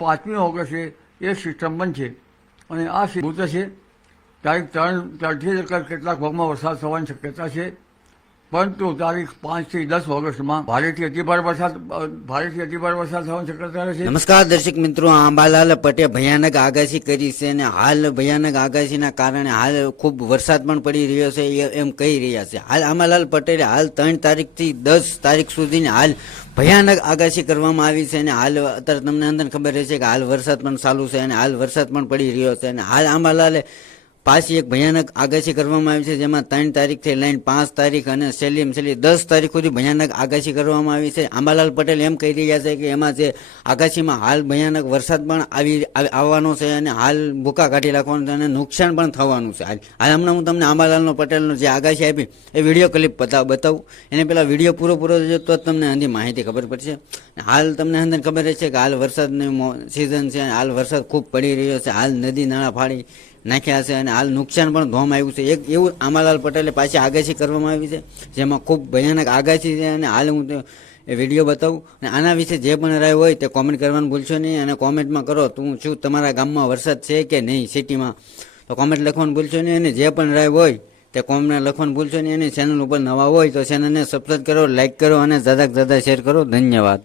પાંચમી ઓગસ્ટે એ સિસ્ટમ બનશે. અને આ ભૂત છે તારીખ ત્રણ, ત્રણથી કેટલાક ભાગમાં વરસાદ થવાની શક્યતા છે. પરંતુ તારીખ પાંચથી દસ ઓગસ્ટમાં ભારેથી અતિભાર વરસાદ ભારેથી અતિભાર વરસાદ થવાની શક્યતા છે નમસ્કાર, દર્શક મિત્રો આંબાલાલ પટેલ ભયાનક આગાહી કરી છે અને હાલ ભયાનક આગાહીના કારણે હાલ ખૂબ વરસાદ પણ પડી રહ્યો છે એમ કહી રહ્યા છે. હાલ આંબાલાલ પટેલે હાલ ત્રણ તારીખથી દસ તારીખ સુધીની હાલ ભયાનક આગાહી કરવામાં આવી છે અને હાલ અત્યારે તમને અંદર ખબર રહેશે કે હાલ વરસાદ પણ ચાલુ છે અને હાલ વરસાદ પણ પડી રહ્યો છે અને હાલ આંબાલાલે પાછી એક ભયાનક આગાશી કરવામાં આવી છે, જેમાં ત્રણ તારીખથી લઈને પાંચ તારીખ અને છેલ્લી છેલ્લી દસ તારીખ સુધી ભયાનક આગાશી કરવામાં આવી છે. આંબાલાલ પટેલ એમ કહી રહ્યા છે કે એમાં જે આગાશીમાં હાલ ભયાનક વરસાદ પણ આવી, આવી- આવવાનો છે અને હાલ ભૂકા કાઢી નાખવાનું છે અને નુકસાન પણ થવાનું છે. હાલ હાલ હમણાં હું તમને આંબાલાલનો પટેલનો જે આગાશી આપી, એ વીડિયો ક્લિપ બતાવ બતાવું. એને પહેલાં વીડિયો પૂરો પૂરો જોજો, તો જ તમને આની માહિતી ખબર પડશે. હાલ તમને અંદર ખબર છે કે હાલ વરસાદની સિઝન છે, હાલ વરસાદ ખૂબ પડી રહ્યો છે, હાલ નદી, નાળા, ફાડી નાખ્યા છે અને હાલ નુકસાન પણ ધોમ આવ્યું છે. એક એવું આમાલાલ પટેલે પાછી આગાહી કરવામાં આવી છે, જેમાં ખૂબ ભયાનક આગાહી છે અને હાલ હું એ વીડિયો બતાવું. અને આના વિશે જે પણ રાય હોય તે કોમેન્ટ કરવાનું ભૂલશો નહીં અને કોમેન્ટમાં કરો તું શું તમારા ગામમાં વરસાદ છે કે નહીં સિટીમાં? તો કોમેન્ટ લખવાનું ભૂલશો નહીં અને જે પણ રાય હોય તે કોમેન્ટ લખવાનું ભૂલશો નહીં અને ચેનલ ઉપર નવા હોય તો ચેનલને સબસ્ક્રાઈબ કરો લાઇક કરો અને જ્યાદા જ્યાદા શેર કરો. ધન્યવાદ.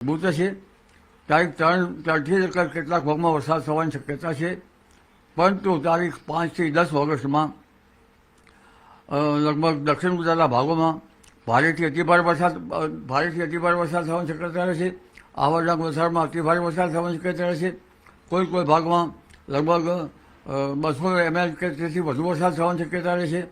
ભૂત છે? તારીખ ત્રણ, ત્રણથી જ કેટલાક ભાગમાં વરસાદ થવાની શક્યતા છે. પરંતુ તારીખ પાંચથી દસ ઓગસ્ટમાં લગભગ દક્ષિણ ગુજરાતના ભાગોમાં ભારેથી અતિભારે વરસાદ ભારેથી અતિભારે વરસાદ થવાની શક્યતા રહેશે. આવડના વલસાડમાં અતિભારે વરસાદ થવાની શક્યતા રહેશે. કોઈ કોઈ ભાગમાં લગભગ બસો એમએલ કે તેથી વધુ વરસાદ થવાની શક્યતા રહેશે.